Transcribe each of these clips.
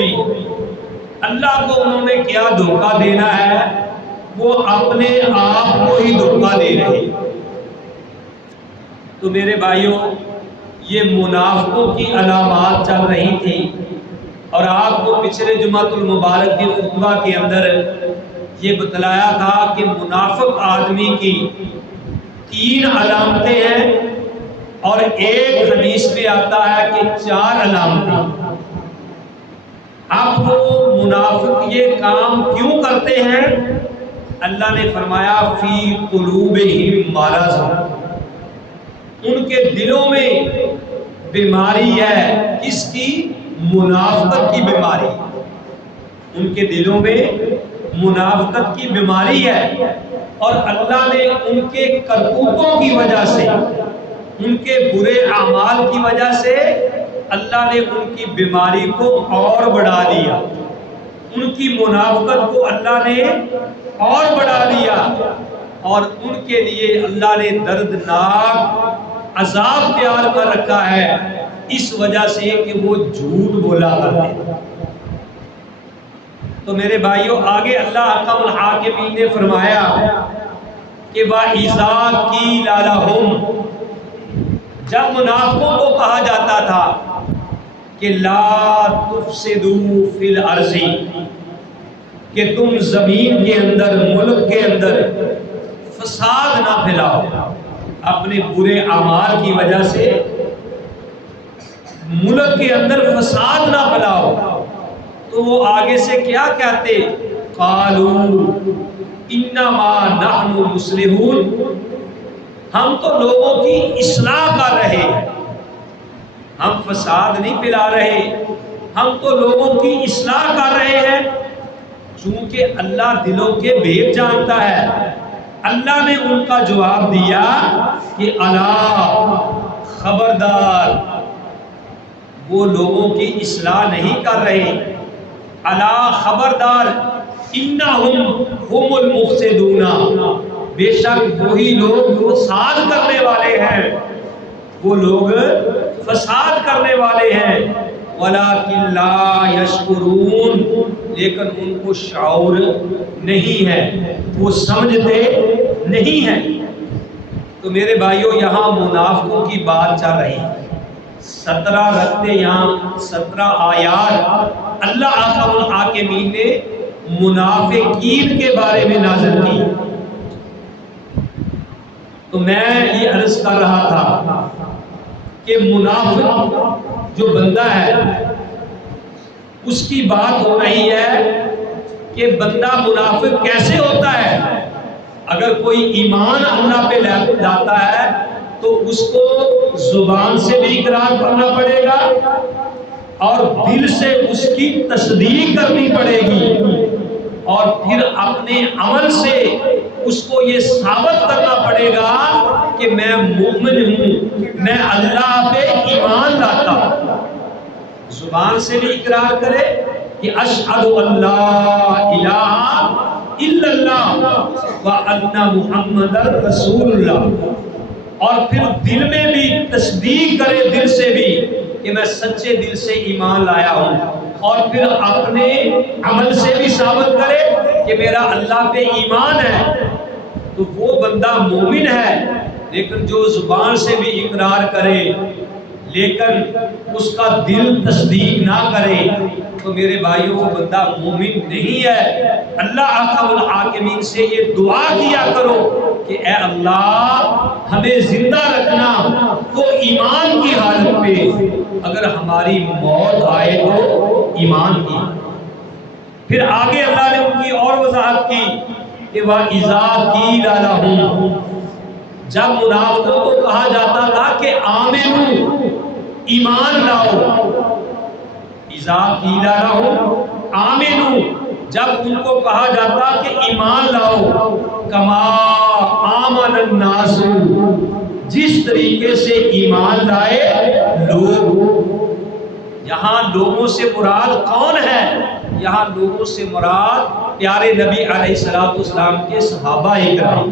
بھی اللہ کو انہوں نے کیا دھوکہ دینا ہے، وہ اپنے آپ کو ہی دھوکہ دے رہے ہیں۔ تو میرے بھائیوں، یہ منافقوں کی علامات چل رہی تھی، اور آپ کو پچھلے جمعۃ المبارک کے خطبہ کے اندر یہ بتلایا تھا کہ منافق آدمی کی 3 علامتیں ہیں، اور ایک حدیث میں آتا ہے کہ 4 علامتیں۔ اب وہ منافق یہ کام کیوں کرتے ہیں؟ اللہ نے فرمایا فی قلوبہم مرض، ان کے دلوں میں بیماری ہے۔ کس کی؟ منافقت کی بیماری۔ ان کے دلوں میں منافقت کی بیماری ہے، اور اللہ نے ان کے کرتوتوں کی وجہ سے، ان کے برے اعمال کی وجہ سے اللہ نے ان کی بیماری کو اور بڑھا دیا، ان کی منافقت کو اللہ نے اور بڑھا دیا، اور ان کے لیے اللہ نے دردناک عذاب تیار کر رکھا ہے، اس وجہ سے کہ وہ جھوٹ بولا کرتے ہیں۔ تو میرے بھائیوں، آگے اللہ احکم الحاکمین نے فرمایا کہ وَإِذَا قِيلَ لَهُمْ، جب منافقوں کو کہا جاتا تھا کہ لا تفسدوا فی الارض، کہ تم زمین کے اندر، ملک کے اندر فساد نہ پھیلاؤ، اپنے برے اعمال کی وجہ سے ملک کے اندر فساد نہ پھیلاؤ، تو وہ آگے سے کیا کہتے؟ قالوا انما نحن مصلحون، ہم تو لوگوں کی اصلاح کر رہے ہیں، ہم فساد نہیں پھیلا رہے، ہم تو لوگوں کی اصلاح کر رہے ہیں۔ چونکہ اللہ دلوں کے بھید جانتا ہے، اللہ نے ان کا جواب دیا کہ الا، خبردار، وہ لوگوں کی اصلاح نہیں کر رہے، الا، خبردار، انہم ہم المفسدون، بے شک وہی لوگ فساد کرنے والے ہیں، وہ لوگ فساد کرنے والے ہیں، وَلَٰكِن لَا يَشْكُرُونَ، لیکن ان کو شعور نہیں ہے، وہ سمجھتے نہیں ہیں۔ تو میرے بھائیوں، یہاں منافقوں کی بات چل رہی ہے، 17 رکھتے یہاں 17 آیات اللہ احکم الحاکمین نے منافقین کے بارے میں نازل کی۔ تو میں یہ عرض کر رہا تھا کہ منافق جو بندہ ہے، اس کی بات ہو رہی ہے کہ بندہ منافق کیسے ہوتا ہے۔ اگر کوئی ایمان اللہ پہ لاتا ہے تو اس کو زبان سے بھی اقرار کرنا پڑے گا، اور دل سے اس کی تصدیق کرنی پڑے گی، اور پھر اپنے عمل سے اس کو یہ ثابت کرنا پڑے گا کہ میں مومن ہوں، میں اللہ پہ ایمان لاتا ہوں۔ زبان سے بھی اقرار کرے کہ اشہد ان لا الہ الا اللہ وان محمد رسول اللہ، اور پھر دل میں بھی تصدیق کرے، دل سے بھی کہ میں سچے دل سے ایمان لایا ہوں، اور پھر اپنے عمل سے بھی ثابت کرے کہ میرا اللہ پہ ایمان ہے، تو وہ بندہ مومن ہے۔ لیکن جو زبان سے بھی اقرار کرے لیکن اس کا دل تصدیق نہ کرے، تو میرے بھائیوں، وہ بندہ مومن نہیں ہے۔ اللہ احکم الحاکمین سے یہ دعا کیا کرو کہ اے اللہ، ہمیں زندہ رکھنا تو ایمان کی حالت پہ، اگر ہماری موت آئے تو ایمان کی۔ پھر آگے اللہ نے ان کی اور وضاحت کی کہ وَإِذَا قِيلَ لَهُمْ، جب منافقوں کو کہا جاتا تھا کہ آمنو، ایمان لاؤ، اذا قیل لہم آمنو، جب ان کو کہا جاتا کہ ایمان لاؤ، کما آمن الناس، جس طریقے سے ایمان لائے لوگ۔ یہاں لوگوں سے مراد کون ہے؟ یہاں لوگوں سے مراد پیارے نبی علیہ السلام کے صحابہ اکرام،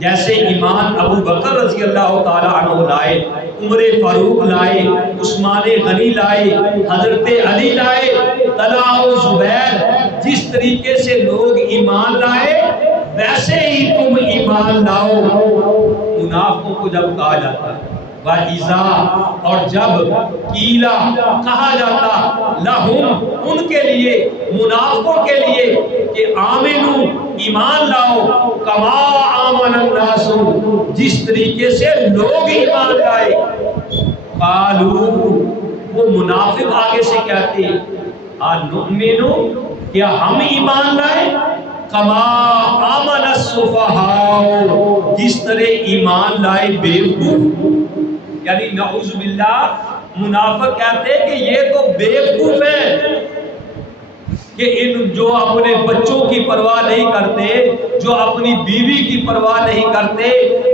جیسے ایمان ابو بکر رضی اللہ تعالیٰ عنہ لائے، عمر فاروق لائے، عثمان غنی لائے، حضرت علی لائے، طلحہ و زبیر جس طریقے سے لوگ ایمان لائے ویسے ہی تم ایمان لاؤ۔ منافقوں کو جب کہا جاتا ہے وَإِذَا، اور جب قیلا کہا جاتا لہم ان کے لیے، منافقوں کے لیے کہ آمنو ایمان لاؤ، کما آمن الناس جس طریقے سے لوگ ایمان لائے، قالو وہ منافق آگے سے کہتے انؤمنو کیا ہم ایمان لائے، کما آمن السفہاء جس طرح ایمان لائے بیوقوف، یعنی نعوذ باللہ منافق کہتے ہیں کہ یہ تو بیوقوف ہیں کہ ان جو اپنے بچوں کی پرواہ نہیں کرتے، جو اپنی بیوی کی پرواہ نہیں کرتے،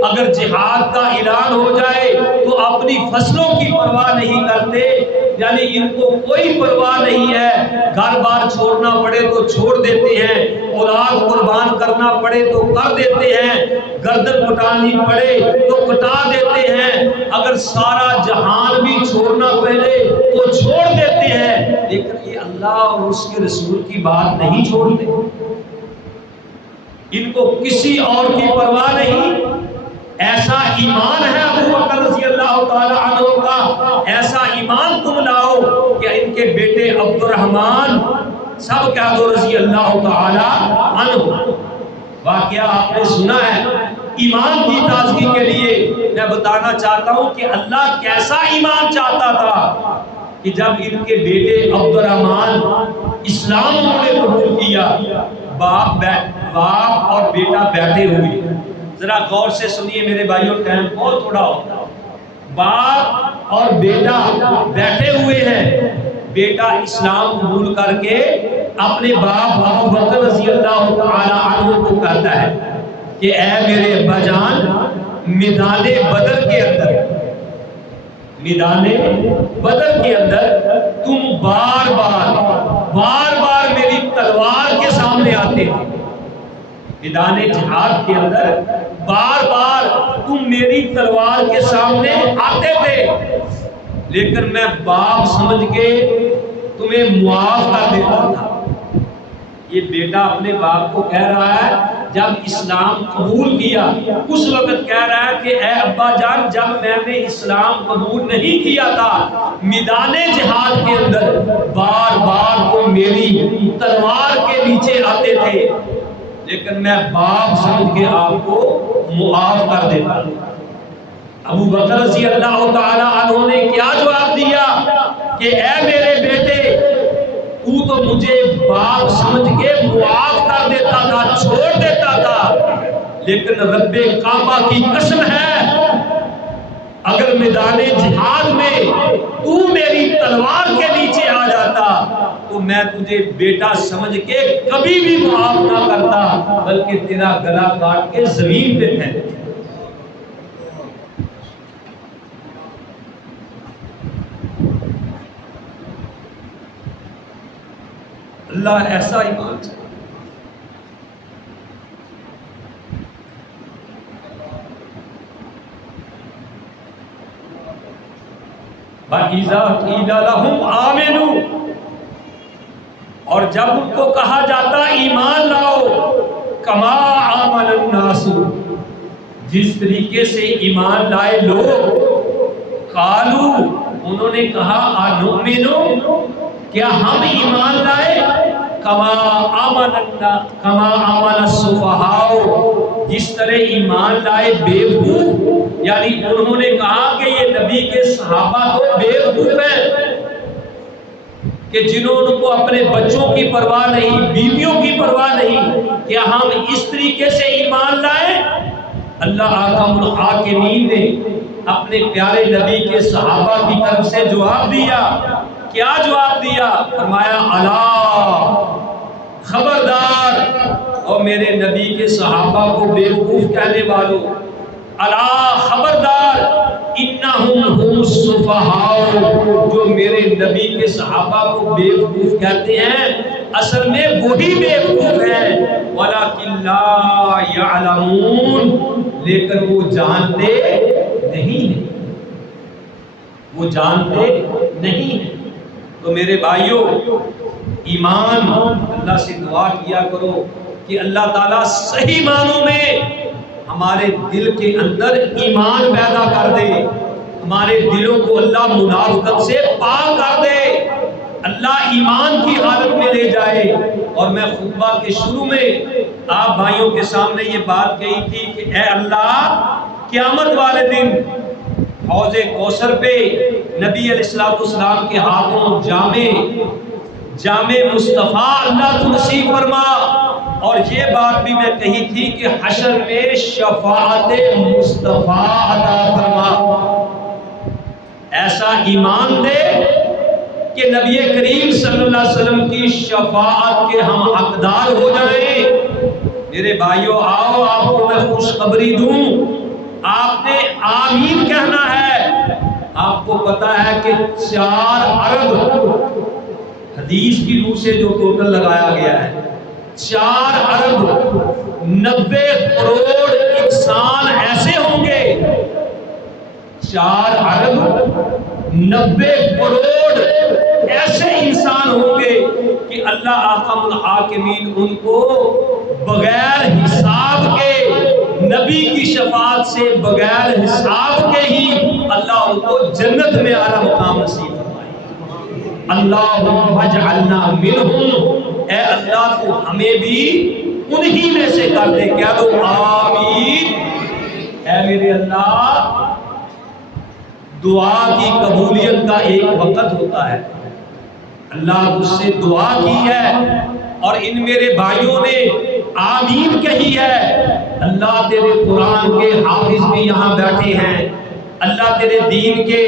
اگر جہاد کا اعلان ہو جائے تو اپنی فصلوں کی پرواہ نہیں کرتے، یعنی ان کو کوئی پرواہ نہیں ہے، گھر بار چھوڑنا پڑے تو چھوڑ دیتے ہیں، اولاد قربان کرنا پڑے تو کر دیتے ہیں، گردن کٹانی پڑے تو کٹا دیتے ہیں، اگر سارا جہان بھی چھوڑنا پڑے تو چھوڑ دیتے ہیں، لیکن یہ اللہ اور اس کے رسول کی بات نہیں چھوڑتے، ان کو کسی اور کی پرواہ نہیں۔ ایسا ایمان ہے ابو بکر رضی اللہ تعالی عنہ کا، ایسا ایمان تم لاؤ کہ ان کے بیٹے عبد الرحمن سب کہہ دو رضی اللہ تعالی عنہ۔ واقعہ آپ نے سنا ہے، ایمان کی تازگی کے لیے میں بتانا چاہتا ہوں کہ اللہ کیسا ایمان چاہتا تھا کہ جب ان کے بیٹے عبد الرحمن اسلام انہوں نے قبول کیا، باپ اور بیٹا بیٹھے ہوئے، ذرا غور سے سنیے میرے بھائیوں، ٹائم بہت تھوڑا ہوتا ہے، باپ اور بیٹا بیٹھے ہوئے ہیں، بیٹا اسلام قبول کر کے اپنے باپ ابو بکر رضی اللہ تعالی عنہ کو کہتا ہے کہ اے میرے ابا جان، میدان بدر کے اندر، میدان بدر کے اندر تم بار بار میری تلوار کے سامنے آتے تھے، میدان جہاد کے اندر بار بار تم میری تلوار کے سامنے آتے تھے، لیکن میں باپ سمجھ کے تمہیں معاف کر دیتا تھا۔ یہ بیٹا اپنے باپ کو کہہ رہا ہے جب اسلام قبول کیا، اس وقت کہہ رہا ہے کہ اے ابا جان، جب میں نے اسلام قبول نہیں کیا تھا میدان جہاد کے اندر بار بار تم میری تلوار کے نیچے آتے تھے، لیکن میں باپ سمجھ کے آپ کو معاف کر دیتا ہوں۔ ابو بکر رضی اللہ تعالی عنہ نے کیا جواب دیا کہ اے میرے بیٹے، تو مجھے باپ سمجھ کے معاف کر دیتا تھا، چھوڑ دیتا تھا، لیکن رب کعبہ کی قسم ہے اگر میدان جہاد میں تو میری تلوار کے نیچے آ جاتا تو میں تجھے بیٹا سمجھ کے کبھی بھی معاف نہ کرتا، بلکہ تیرا گلا کاٹ کے زمین پہ پھینک دیتا۔ اللہ ایسا ایمان چاہتا ہے۔ وَإِذَا قِيلَ لَهُمْ آمِنُوا، اور جب ان کو کہا جاتا ایمان لاؤ، کما آمن الناس جس طریقے سے ایمان لائے لوگ، قالو انہوں نے کہا انؤمنو کیا ہم ایمان لائے، کما آمن السفہاء جس طرح ایمان لائے بیوقوف، یعنی انہوں نے کہا کہ یہ نبی کے صحابہ تو بیوقوف ہیں کہ جنہوں کو اپنے بچوں کی پرواہ نہیں، بیویوں کی پرواہ نہیں، کیا ہم اس طریقے سے ایمان لائے؟ اللہ حکم الحاکمین نے اپنے پیارے نبی کے صحابہ کی طرف سے جواب دیا۔ کیا جواب دیا؟ فرمایا الا، خبردار، اور میرے نبی کے صحابہ کو بیوقوف کہنے والوں، الا خبردار، انہم هم السفہاء جو میرے نبی کے صحابہ کو بیوقوف کہتے ہیں اصل میں وہی بیوقوف ہیں، ولکن لا یعلمون لیکن وہ جانتے نہیں ہیں، وہ جانتے نہیں ہیں۔ تو میرے بھائیوں، ایمان، اللہ سے دعا کیا کرو کہ اللہ تعالیٰ صحیح معنوں میں ہمارے دل کے اندر ایمان پیدا کر دے، ہمارے دلوں کو اللہ منافقت سے پاک کر دے، اللہ ایمان کی حالت میں لے جائے۔ اور میں خطبہ کے شروع میں آپ بھائیوں کے سامنے یہ بات کہی تھی کہ اے اللہ، قیامت والے دن حوض کوثر پہ نبی علیہ السلام کے ہاتھوں جام مصطفیٰ اللہ تو نصیب فرما۔ اور یہ بات بھی میں کہی تھی کہ حشر میں شفاعت مصطفیٰ عطا فرما، ایسا ایمان دے کہ نبی کریم صلی اللہ علیہ وسلم کی شفاعت کے ہم حقدار ہو جائیں۔ میرے بھائیوں، آؤ آپ کو میں خوشخبری دوں، آپ نے آمین کہنا ہے۔ آپ کو پتا ہے کہ 4 ارب حدیث کی روح سے جو ٹوٹل لگایا گیا ہے، 4 ارب 90 کروڑ انسان ایسے ہوں گے، 4 ارب 90 کروڑ ایسے انسان ہوں گے کہ اللہ احکم الحاکمین ان کو بغیر حساب کے، نبی کی شفاعت سے بغیر حساب کے ہی اللہ ان کو جنت میں اعلیٰ مقام نصیب فرمائے۔ اللہم اجعلنا منہم، اے اللہ تو ہمیں بھی انہی میں سے کر دے۔ کیا دو آمین۔ اے میرے اللہ، دعا کی قبولیت کا ایک وقت ہوتا ہے، اللہ اس سے دعا کی ہے اور ان میرے بھائیوں نے آمین کہی ہے۔ اللہ تیرے قرآن کے حافظ بھی یہاں بیٹھے ہیں، اللہ تیرے دین کے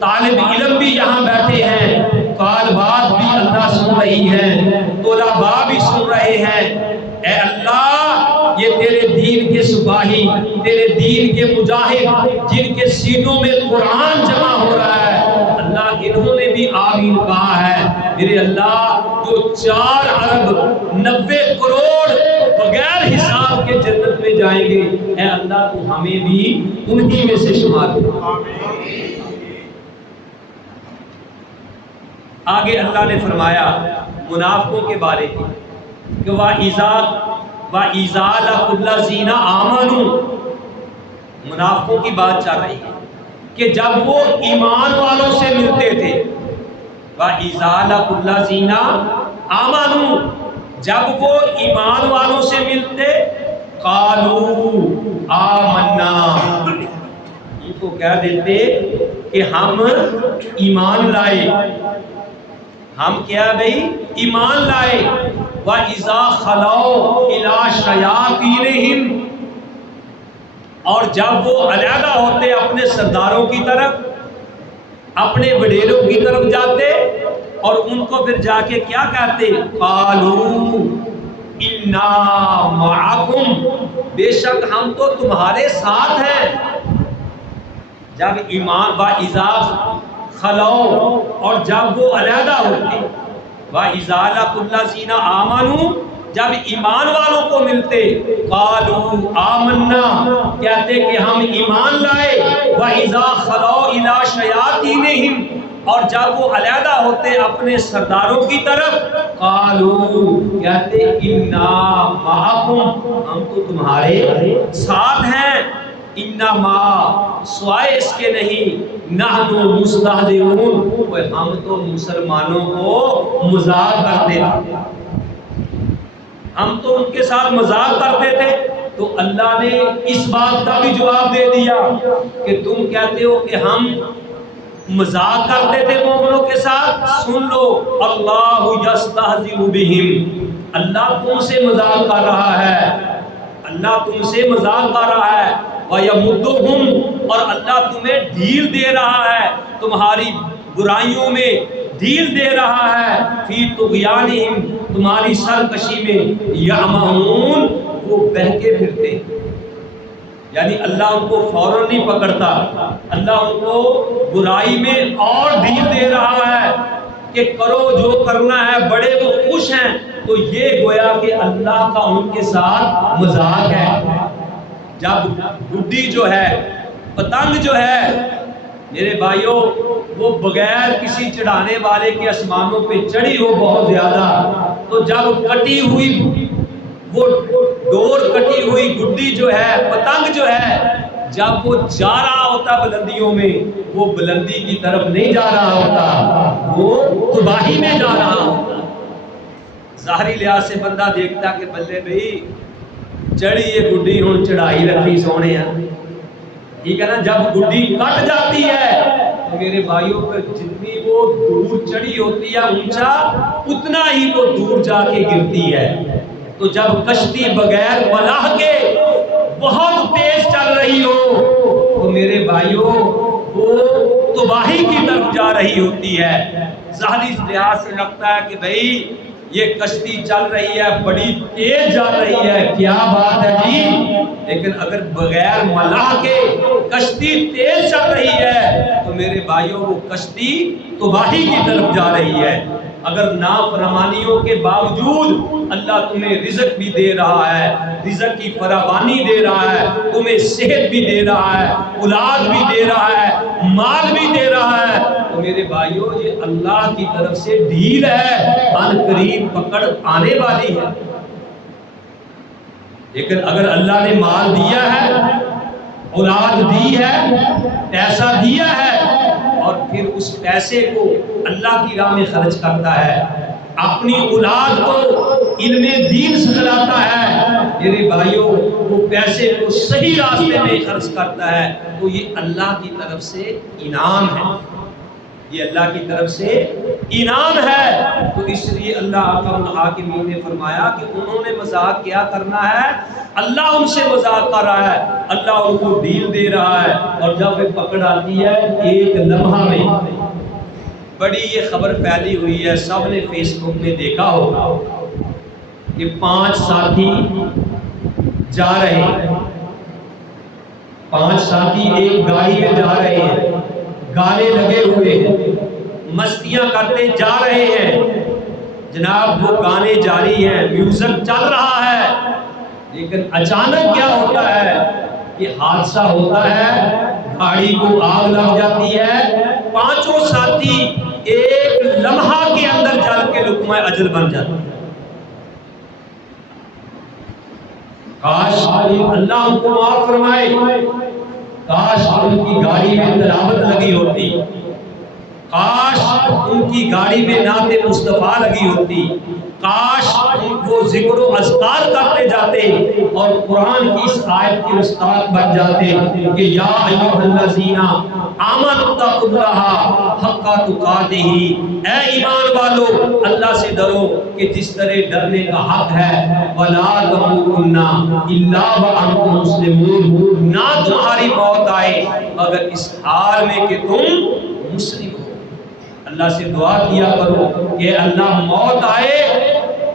طالب علم بھی یہاں بیٹھے ہیں، طالبات بھی اللہ سن رہی ہیں، طلباء بھی سن رہے ہیں۔ اے اللہ، یہ تیرے دین کے سپاہی، تیرے دین کے مجاہد جن کے سینوں میں قرآن جمع ہو رہا ہے، اللہ انہوں نے بھی آمین کہا ہے۔ میرے اللہ، جو 4 ارب 90 کروڑ بغیر حساب کے جنت میں جائیں گے، اے اللہ تو ہمیں بھی انہی میں سے شمار کر۔ آگے اللہ نے فرمایا منافقوں کے بارے میں کہ وَإِذَا لَقُوا الَّذِينَ آمَنُوا، منافقوں کی بات چل رہی ہے کہ جب وہ ایمان والوں سے ملتے تھے، وَإِذَا لَقُوا الَّذِينَ آمَنُوا، جب وہ ایمان والوں سے ملتے، قَالُوا آمَنَّا، ان کو کہہ دیتے کہ ہم ایمان لائے، ہم کیا بھئی ایمان لائے۔ وَإِذَا خَلَوْا إِلَىٰ شَيَاطِینِهِمْ، اور جب وہ علیحدہ ہوتے اپنے سرداروں کی طرف، اپنے وڈیروں کی طرف جاتے اور ان کو پھر جا کے کیا کہتے، قَالُوا إِنَّا مَعَكُمْ، بے شک ہم تو تمہارے ساتھ ہیں۔ جب ایمان وَإِذَا خَلَوْا، اور جب وہ علیحدہ ہوتے، وَإِذَا لَقُوا الَّذِينَ آمَنُوا، جب ایمان والوں کو ملتے، قَالُوا آمَنَّا، کہتے کہ ہم ایمان لائے۔ وَإِذَا خَلَوْا إِلَىٰ شَيَاطِینِهِمْ، اور جب وہ علیحدہ ہوتے اپنے سرداروں کی طرف، قَالُوا، کہتے إِنَّا مَعَكُمْ، ہم تو تمہارے ساتھ ہیں۔ انما، سوائے اس کے نہیں، نحن مستہزئون، ہم تو مسلمانوں کو مذاق کرتے تھے، ہم تو ان کے ساتھ مذاق کرتے تھے۔ تو اللہ نے اس بات کا بھی جواب دے دیا کہ تم کہتے ہو کہ ہم مذاق کرتے تھے مومنوں کے ساتھ، سن لو، اللہ یستہزئ بہم، اللہ تم سے مذاق کر رہا ہے، اللہ تم سے مذاق کر رہا ہے۔ وَيَمُدُّهُمْ، اور اللہ تمہیں ڈھیل دے رہا ہے، تمہاری برائیوں میں ڈھیل دے رہا ہے، فی طغیانہم، تمہاری سرکشی میں، یعمہون، وہ بہکے پھرتے، یعنی اللہ ان کو فوراً نہیں پکڑتا، اللہ ان کو برائی میں اور ڈھیل دے رہا ہے کہ کرو جو کرنا ہے، بڑے وہ خوش ہیں۔ تو یہ گویا کہ اللہ کا ان کے ساتھ مذاق ہے۔ جب گڈی جو ہے، پتنگ جو ہے، میرے بھائیوں وہ بغیر کسی چڑھانے والے کے آسمانوں پہ چڑھی ہو بہت زیادہ، تو جب کٹی ہوئی وہ ڈور کٹی ہوئی گڈی جو ہے، پتنگ جو ہے، جب وہ جا رہا ہوتا بلندیوں میں، وہ بلندی کی طرف نہیں جا رہا ہوتا، وہ تباہی میں جا رہا ہوتا۔ ظاہری لحاظ سے بندہ دیکھتا کہ بلے بھائی چڑھی یہ گڈی ہوں چڑھائی رکھی سونے ہیں، ٹھیک ہے نا۔ جب گڈی کٹ جاتی ہے تو میرے بھائیوں پر جتنی وہ دور چڑھی ہوتی ہے اونچا، اتنا ہی وہ دور جا کے گرتی ہے۔ تو جب کشتی بغیر ملاح کے بہت تیز چل رہی ہو تو میرے بھائیوں وہ تباہی کی طرف جا رہی ہوتی ہے۔ ظاہری لحاظ سے لگتا ہے کہ بھائی یہ کشتی چل رہی ہے، بڑی تیز جا رہی ہے، کیا بات ہے جی، لیکن اگر بغیر ملاح کے کشتی تیز چل رہی ہے تو میرے بھائیوں وہ کشتی تباہی کی طرف جا رہی ہے۔ اگر نافرمانیوں کے باوجود اللہ تمہیں رزق بھی دے رہا ہے، رزق کی فراوانی دے رہا ہے، تمہیں صحت بھی دے رہا ہے، اولاد بھی دے رہا ہے، مال بھی دے رہا ہے، تو میرے بھائیوں یہ اللہ کی طرف سے ڈھیل ہے، ان قریب پکڑ آنے والی ہے۔ لیکن اگر اللہ نے مال دیا ہے، اولاد دی ہے، پیسہ دیا ہے، اور پھر اس پیسے کو اللہ کی راہ میں خرچ کرتا ہے، اپنی اولاد کو علم دین سکھلاتا ہے، میرے بھائیوں وہ پیسے کو صحیح راستے میں خرچ کرتا ہے، تو یہ اللہ کی طرف سے انعام ہے، یہ اللہ کی طرف سے انعام ہے۔ تو اس لیے اللہ اکرم الحاکمین نے فرمایا کہ انہوں نے مذاق کیا کرنا ہے، اللہ ان سے مذاق کر رہا ہے، اللہ ان کو ڈیل دے رہا ہے، اور جب وہ پکڑ آتی ہے ایک لمحہ میں، بڑی یہ خبر پھیلی ہوئی ہے، سب نے فیس بک میں دیکھا ہوگا کہ 5 ساتھی جا رہے ہیں، 5 ساتھی ایک گاڑی میں جا رہے ہیں، گانے لگے ہوئے ہیں، مستیاں کرتے جا رہے ہیں، جناب وہ گانے جاری ہیں، میوزک چل رہا ہے، لیکن اچانک کیا ہوتا ہے کہ حادثہ ہوتا ہے، گاڑی کو آگ لگ جاتی ہے، 5 ساتھی ایک لمحہ کے اندر جل کے لقمہ اجل بن جاتے ہیں۔ کاش اللہ ان کو معاف فرمائے، کاش ان کی گاڑی میں تلاوت لگی ہوتی، کاش ان کی گاڑی میں نعت مصطفیٰ لگی ہوتی، کاش وہ ذکر و اذکار کرتے جاتے اور قرآن کی اس آیت کے استاد بن جاتے کہ یا ایھا الذین آمنوا اتقوا اللہ حق تقاتہ، اے ایمان والو اللہ سے ڈرو کہ جس طرح ڈرنے کا حق ہے، ولا تموتن الا وانتم مسلمون، نہ تمہاری موت آئے مگر اس حال میں کہ تم مسلم ہو۔ اللہ سے دعا کیا کرو کہ اللہ موت آئے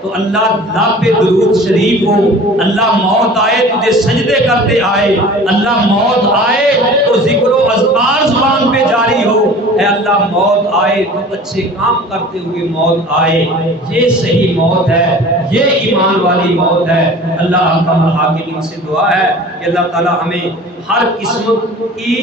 تو اللہ لب پہ درود شریف ہو، اللہ موت آئے تجھے سجدے کرتے آئے، اللہ موت آئے تو ذکر و اذکار زبان پہ جاری ہو، اے اللہ موت آئے تو اچھے کام کرتے ہوئے موت آئے، یہ صحیح موت ہے، یہ ایمان والی موت ہے۔ اللہ اکرم الحاکمین سے دعا ہے کہ اللہ تعالی ہمیں ہر قسم کی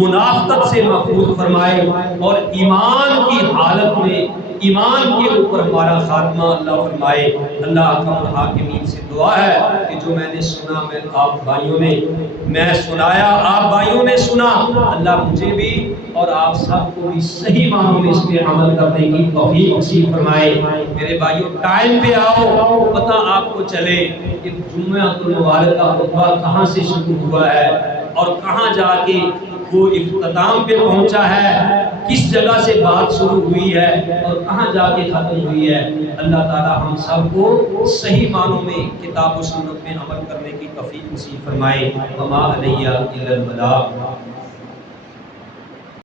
منافقت سے محفوظ فرمائے اور ایمان کی حالت میں ایمان کے اوپر ہمارا خاتمہ اللہ فرمائے۔ اللہ اکرم الحاکمین سے دعا ہے کہ جو میں نے سنا میں آپ بھائیوں نے میں سنایا، آپ بھائیوں نے سنا، اللہ مجھے بھی اور آپ سب کو بھی صحیح معنوں میں اس پہ عمل کرنے کی توفیق نصیب فرمائے۔ میرے بھائیوں ٹائم پہ آؤ، پتہ آپ کو چلے کہ جمعۃ المبارک کا خطبہ کہاں سے شروع ہوا ہے اور کہاں جا کے وہ اختتام پہ پہنچا ہے، کس جگہ سے بات شروع ہوئی ہے اور کہاں جا کے ختم ہوئی ہے۔ اللہ تعالی ہم سب کو صحیح معنوں میں کتاب و سنت میں عمل کرنے کی توفیق نصیب فرمائے۔ وما علیہ الا البلاغ۔